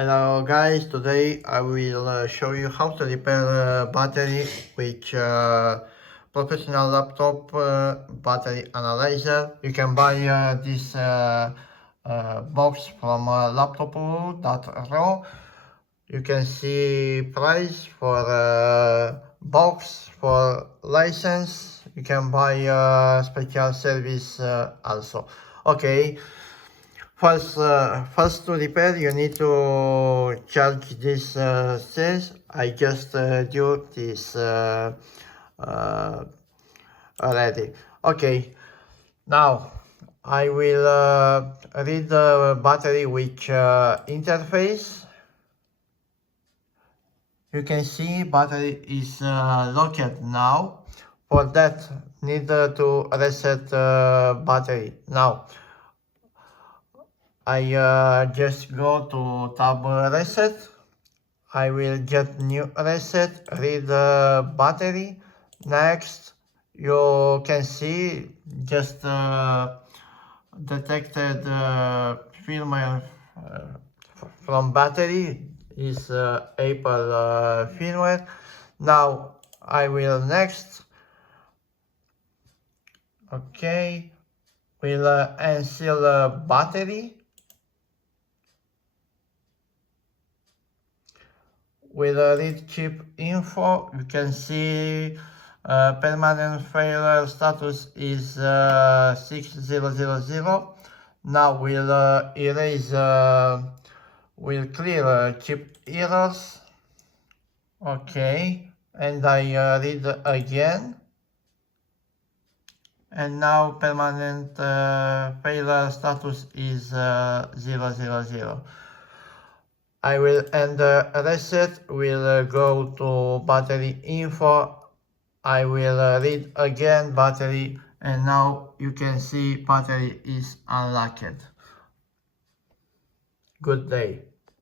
Hello guys, today I will show you how to repair battery with professional laptop battery analyzer. You can buy this box from laptop.ro. You can see price for box, for license. You can buy special service also. Okay. First to repair, you need to charge this cells. I just do this already. Okay, now I will read the battery with interface. You can see battery is locked now. For that, need to reset battery now. I just go to tab reset. I will get new reset, read the battery. Next, you can see just detected firmware from battery is Apple firmware. Now I will next. Okay, will unseal battery. With a read chip info, you can see permanent failure status is 6000. Now we'll erase, we'll clear chip errors. Okay, and I read again. And now permanent failure status is 000. I will end reset, will go to battery info. I will read again battery, and now you can see battery is unlocked. Good day.